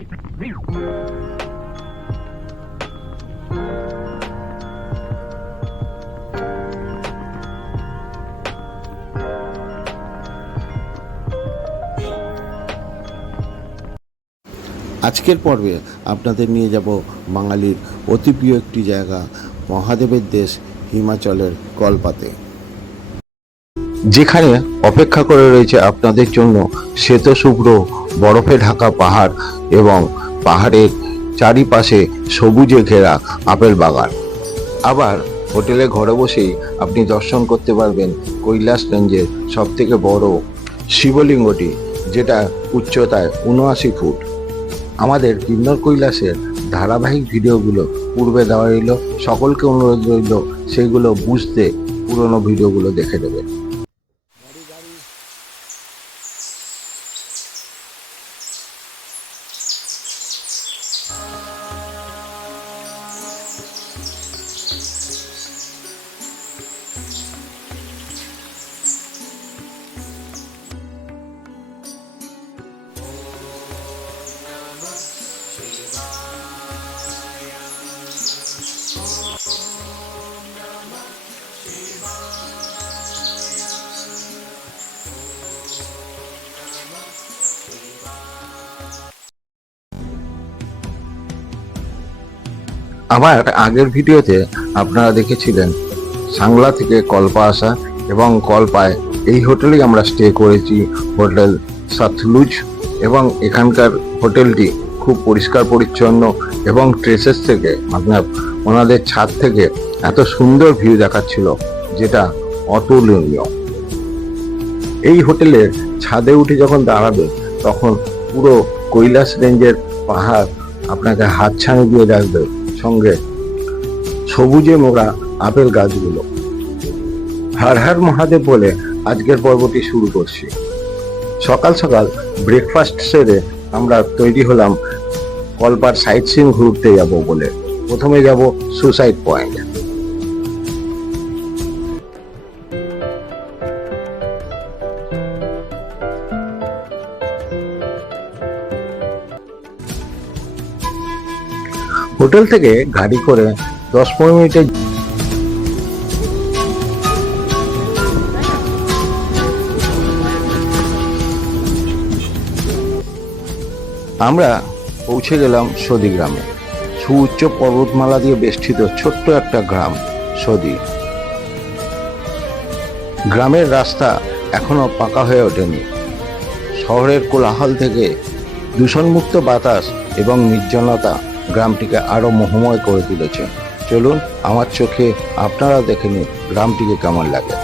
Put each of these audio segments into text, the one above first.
আজকের পর্বে আপনাদের নিয়ে যাব বাঙালির অতি প্রিয় একটি জায়গা, মহাদেবের দেশ হিমাচলের কলপাতে, যেখানে অপেক্ষা করে রয়েছে আপনাদের জন্য শ্বেতশুভ্র বরফে ঢাকা পাহাড় এবং পাহাড়ের চারিপাশে সবুজে ঘেরা আপেল বাগান। আবার হোটেলে ঘরে বসেই আপনি দর্শন করতে পারবেন কৈলাস রেঞ্জের সব থেকে বড় শিবলিঙ্গটি, যেটা উচ্চতায় ৭৯ ফুট। আমাদের কিন্নর কৈলাসের ধারাবাহিক ভিডিওগুলো পূর্বে দেওয়া রইল, সকলকে অনুরোধ রইল সেইগুলো বুঝতে পুরনো ভিডিওগুলো দেখে নেবেন। আমার আগের ভিডিওতে আপনারা দেখেছিলেন সাংলা থেকে কল্পা আসা, এবং কল্পায় এই হোটেলেই আমরা স্টে করেছি, হোটেল সাতলুজ। এবং এখানকার হোটেলটি খুব পরিষ্কার পরিচ্ছন্ন, এবং ট্রেসেস থেকে আপনার ওনাদের ছাদ থেকে এত সুন্দর ভিউ দেখাচ্ছিল, যেটা অতুলনীয়। এই হোটেলের ছাদে উঠে যখন দাঁড়াবে, তখন পুরো কৈলাস রেঞ্জের পাহাড় আপনাকে হাতছানি দিয়ে রাখবে, সঙ্গে সবুজে মোড়া আপেল গাছগুলো। হর হর মহাদেব বলে আজকের পর্বটি শুরু করছি। সকাল সকাল ব্রেকফাস্ট সেরে আমরা তৈরি হলাম কলপার সাইট সিন ঘুরতে যাব বলে। প্রথমে যাব সুসাইড পয়েন্ট। হোটেল থেকে গাড়ি করে ১০-১৫ মিনিটে আমরা পৌঁছে গেলাম সদি গ্রামে। সুউচ্চ পর্বতমালা দিয়ে বেষ্টিত ছোট্ট একটা গ্রাম সদি। গ্রামের রাস্তা এখনো পাকা হয়ে ওঠেনি। শহরের কোলাহল থেকে দূষণমুক্ত বাতাস এবং নির্জনতা গ্রামটিকে আরো মোহময় করে তুলেছে। চলুন আমার চোখে আপনারা দেখে নিন গ্রামটিকে কেমন লাগে।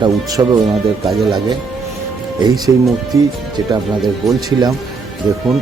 যেটা উৎসবে ওনাদের কাজে লাগে। এই সেই মূর্তি যেটা আপনাদের বলছিলাম, দেখুন।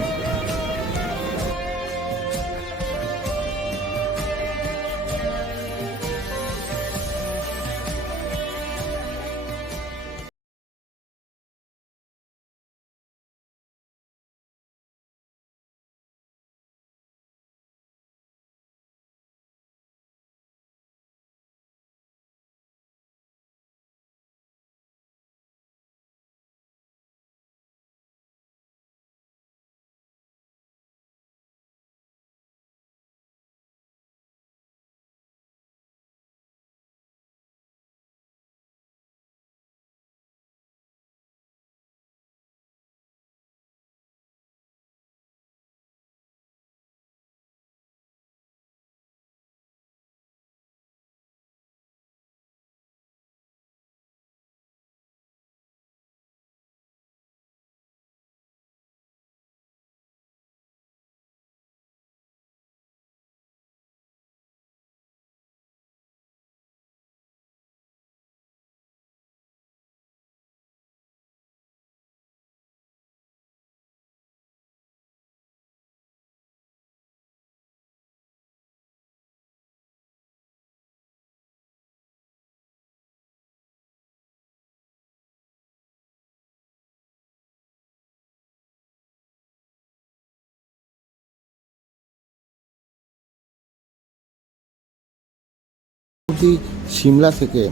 সিমলা থেকে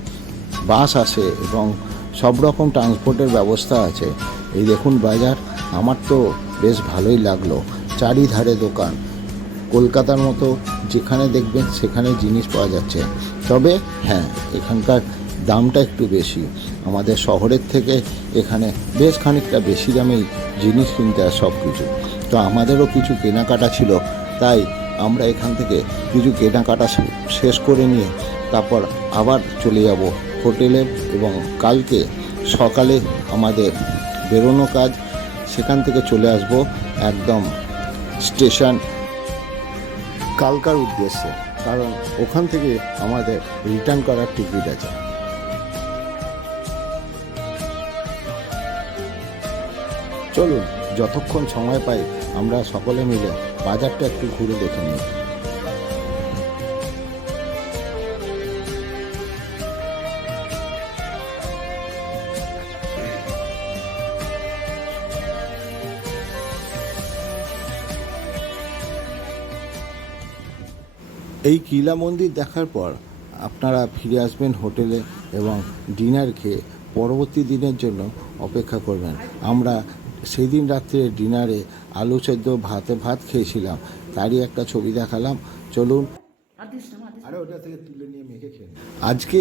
বাস আসে এবং সব রকম ট্রান্সপোর্টের ব্যবস্থা আছে। এই দেখুন বাজার, আমার তো বেশ ভালোই লাগলো। চারিধারে দোকান, কলকাতার মতো যেখানে দেখবেন সেখানে জিনিস পাওয়া যাচ্ছে। তবে হ্যাঁ, এখানকার দামটা একটু বেশি। আমাদের শহরের থেকে এখানে বেশ খানিকটা বেশি দামেই জিনিস কিনতে হয় সব কিছু। তো আমাদেরও কিছু কেনাকাটা ছিল, তাই আমরা এখান থেকে কিছু কেনাকাটা শেষ করে নিয়ে তারপর আবার চলে যাব হোটেলে, এবং কালকে সকালে আমাদের বেরোনো কাজ। সেখান থেকে চলে আসব একদম স্টেশন কালকার উদ্দেশ্যে, কারণ ওখান থেকে আমাদের রিটার্ন করার টিকিট আছে। চলুন, যতক্ষণ সময় পাই আমরা সকলে মিলে বাজারটা একটু ঘুরে দেখে নিই। এই কিলা মন্দির দেখার পর আপনারা ফিরে আসবেন হোটেলে এবং ডিনার খেয়ে পরবর্তী দিনের জন্য অপেক্ষা করবেন। আমরা সেই দিন রাত্রে ডিনারে আলু সেদ্ধ ভাত খেয়েছিলাম, তারই একটা ছবি দেখালাম। চলুন, আরে ওটা থেকে তুলে নিয়ে মেখে খেয়ে। আজকে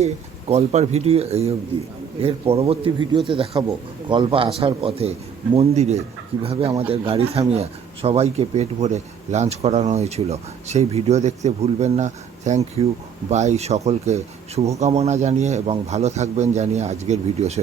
কল্পার ভিডিও এই অবধি। এর পরবর্তী ভিডিওতে দেখাবো কল্পা আসার পথে মন্দিরে কিভাবে আমাদের গাড়ি থামিয়ে সবাইকে পেট ভরে লাঞ্চ করানো হয়েছিল। সেই ভিডিও দেখতে ভুলবেন না। Thank you, bye. সকলকে শুভকামনা জানিয়ে এবং ভালো থাকবেন জানিয়ে আজকের ভিডিও শেষ